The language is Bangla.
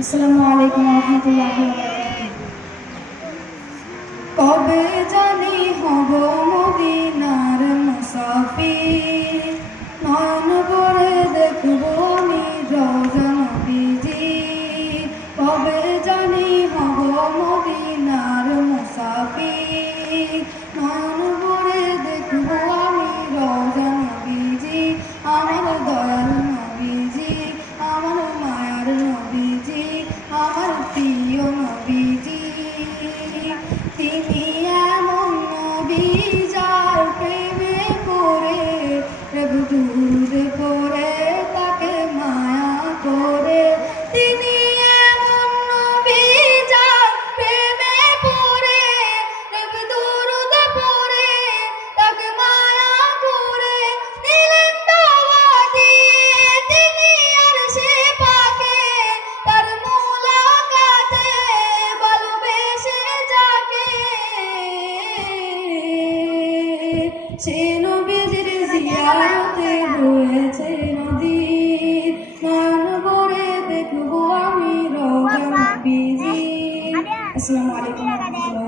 আসসালামু আলাইকুম ওয়া রাহমাতুল্লাহি ওয়া বারাকাতুহু। কবে জানি হব মদিনার মুসাফির, নয়ন ভরে দেখব আমি রওজা নবীজি। কবে জানি হব মদিনার মুসাফির, নয়ন ভরে দেখব আমি রওজা নবীজি। আমার দয়াল নবীজি, আমার মায়ার নবীজি, আমার প্রিয় নবীজি। তিনি এমন নবী যার প্রেমে পড়ে দুরূদ পড়ে তাকে মায়া করে। তিনি এমন নবী যার প্রেমে পড়ে দুরূদ পড়ে তাকে মায়া করে। দিলেন দাওয়া দিয়ে তিনি আরশে পাকে, তার মুলাকাতে ভালোবেসে যাকে। সে নবীজির জিয়ারতে হয়েছে নদীর, নয়ন ভরে দেখব আমি রওজা নবীজি। আসসালামু আলাইকুম ওয়া রাহমাতুল্লাহ।